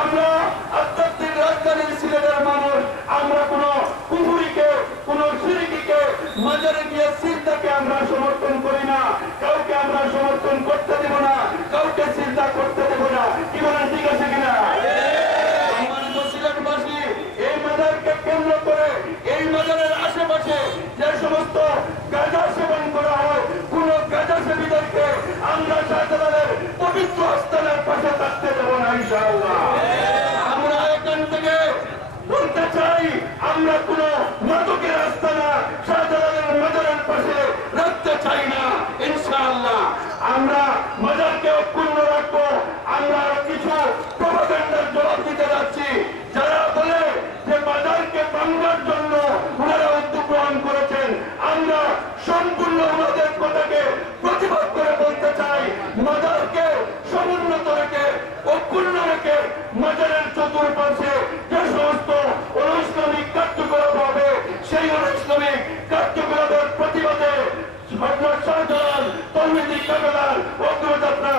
আমরা আধ্যাত্মিক রাজধানীর সিলেটের মানুষ, আমরা কুহুরিকে মাজারে গিয়ে আমরা সমর্থন করি না। কাউকে আমরা সমর্থন করতে দেব না, কাউকে চিন্তা করতে দেব না। কি ঠিক আছে কিনা? এই আশেপাশে যে সমস্ত করা হয় আমরা পবিত্র স্থানের পাশে থাকতে দেব না চাই না ইনশাআল্লাহ। আমরা কাবেলার অগ্রযাত্রা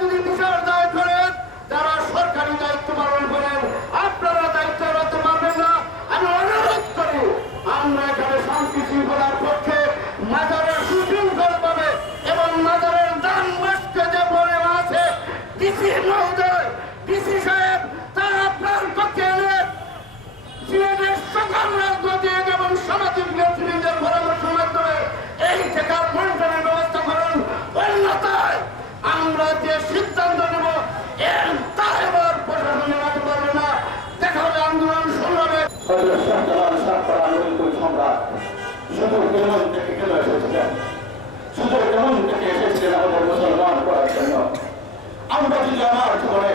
যদি বিচার দায় করেন, যারা সরকারি দায়িত্ব পালন করেন, আপনারা দায়িত্ব এড়াতে পারবেন না। আমি অনুরোধ করি, আমরা এখানে শান্তি শৃঙ্খলার পক্ষে মাজারের সুশৃঙ্খল পাবে এবং মাজারের দান বাস্কে যে বলে আছে, ডিসি মহোদয়, ডিসি সাহেব, তারা আপনার পক্ষে এনে সিলেটের সকল রাজনৈতিক এবং সামাজিক নেতৃবৃন্দের কেমন থেকে আমরা জীবনে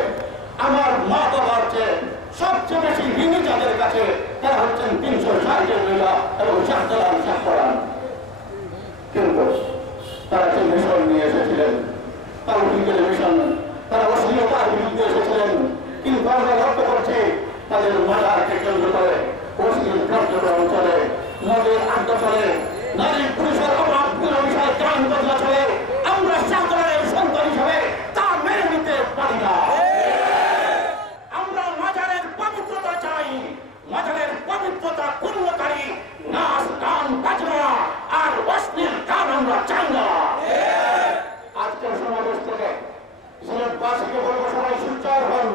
মা বাবার কাছে তিনশো ষাটের মহিলা এবং তারা যে তারা মিশন তারা অশ্লীলতার বিরুদ্ধে এসেছিলেন কিন্তু আমরা লক্ষ্য করছি তাদের চলে মদের আড্ডা নারী পুরুষের অভাব বিষয়ে গান বদলা চলে আমরা সাগরের সন্তান হিসাবে তা মেনে নিতে পারি না। আমরা মাজারের পবিত্রতা চাই, মাজারের পবিত্রতা পূর্ণকারী, নাচ, গান, বাজনা, আর অশ্লীল গান আমরা চাই না। আজকের সমাবেশ থেকে সিলেটবাসীকে বলব সবাই সুচার হন,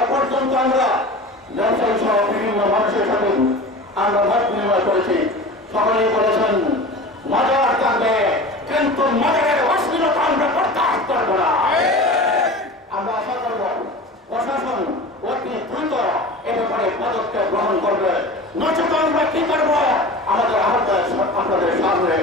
এ পর্যন্ত আমরা ব্যবসায়ী সহ বিভিন্ন মানুষের সাথে আমরা মত বিনিময় করেছি। সকলেই বলেছেন, মজার থাকবে, কিন্তু মজারের অশ্লীলতা আমরা বরদাস্ত করব না। আমরা আশা করব, প্রশাসন অতি দ্রুত এ ব্যাপারে পদক্ষেপ গ্রহণ করবে। নচেত আমরা কি করব? আমাদের আহ্বান আপনাদের সামনে